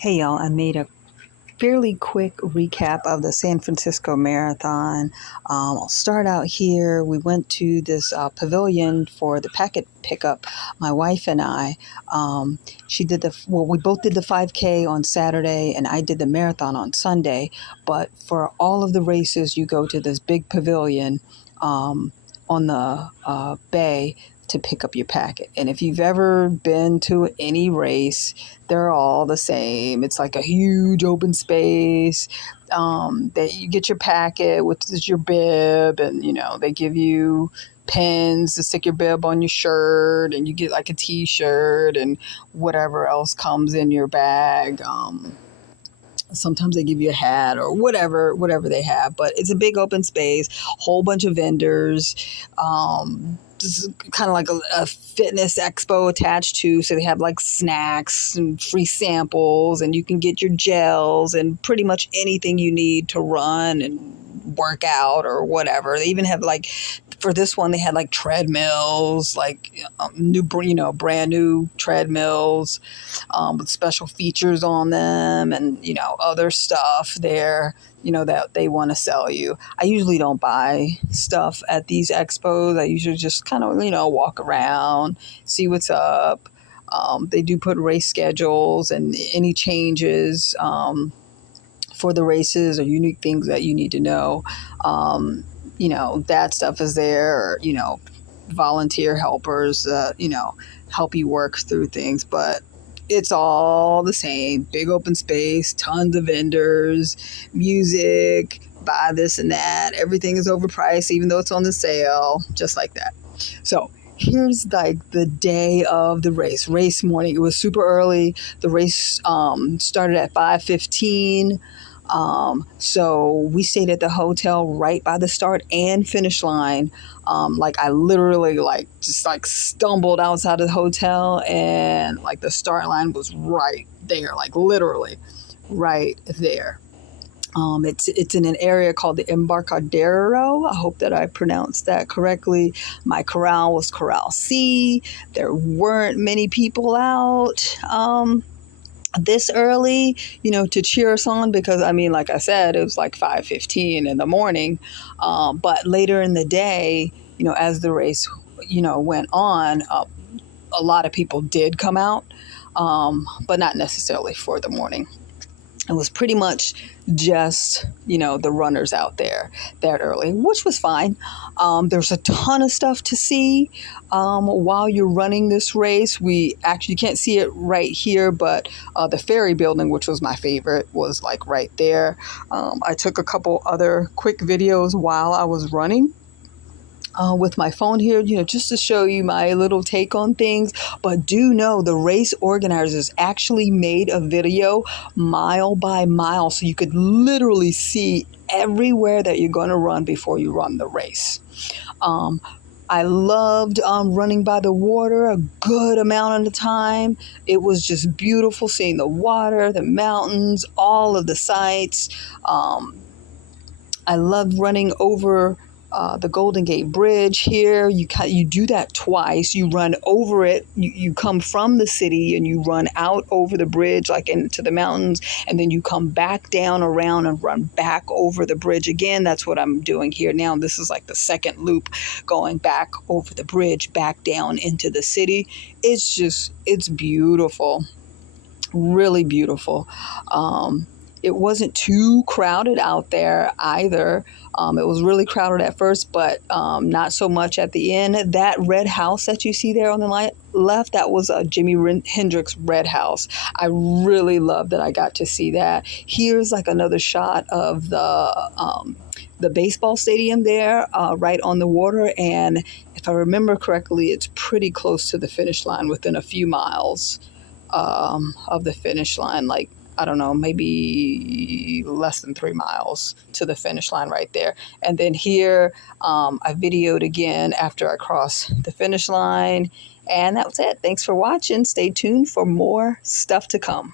Hey y'all, I made a fairly quick recap of the San Francisco Marathon. I'll start out here. We went to this pavilion for the packet pickup. My wife and I, we both did the 5K on Saturday and I did the marathon on Sunday. But for all of the races, you go to this big pavilion on the bay to pick up your packet. And if you've ever been to any race, they're all the same. It's like a huge open space that you get your packet, which is your bib, and they give you pins to stick your bib on your shirt, and you get like a t-shirt and whatever else comes in your bag. Sometimes they give you a hat or whatever they have, but it's a big open space, whole bunch of vendors. This is kind of like a fitness expo attached to, so they have like snacks and free samples, and you can get your gels and pretty much anything you need to run and work out or whatever. They even have like, for this one, they had like treadmills, like brand new treadmills with special features on them, and other stuff there that they want to sell you. I usually don't buy stuff at these expos. I usually just kind of walk around, see what's up. They do put race schedules and any changes for the races or unique things that you need to know. That stuff is there, or, volunteer helpers, help you work through things. But it's all the same. Big open space, tons of vendors, music, buy this and that. Everything is overpriced, even though it's on the sale, just like that. So here's like the day of the race morning. It was super early. The race started at 5:15. So we stayed at the hotel right by the start and finish line. I literally just stumbled outside of the hotel, and the start line was right there, literally right there. It's in an area called the Embarcadero. I hope that I pronounced that correctly. My corral was Corral C. There weren't many people out this early, to cheer us on, because like I said, it was like 5:15 in the morning. But later in the day, as the race, went on, a lot of people did come out, but not necessarily for the morning. It was pretty much just, the runners out there that early, which was fine. There's a ton of stuff to see while you're running this race. You can't see it right here, but the ferry building, which was my favorite, was right there. I took a couple other quick videos while I was running with my phone here, just to show you my little take on things. But do know the race organizers actually made a video mile by mile, so you could literally see everywhere that you're going to run before you run the race. I loved running by the water a good amount of the time. It was just beautiful seeing the water, the mountains, all of the sights. I loved running over the Golden Gate Bridge here. You do that twice. You run over it. You come from the city and you run out over the bridge, into the mountains, and then you come back down around and run back over the bridge again. That's what I'm doing here now. This is the second loop, going back over the bridge, back down into the city. It's beautiful. Really beautiful. It wasn't too crowded out there either. It was really crowded at first, but not so much at the end. That red house that you see there on the left, that was a Jimi Hendrix red house. I really love that I got to see that. Here's another shot of the baseball stadium there, right on the water. And if I remember correctly, it's pretty close to the finish line, within a few miles of the finish line, I don't know, maybe less than 3 miles to the finish line right there. And then here, I videoed again after I crossed the finish line. And that was it. Thanks for watching. Stay tuned for more stuff to come.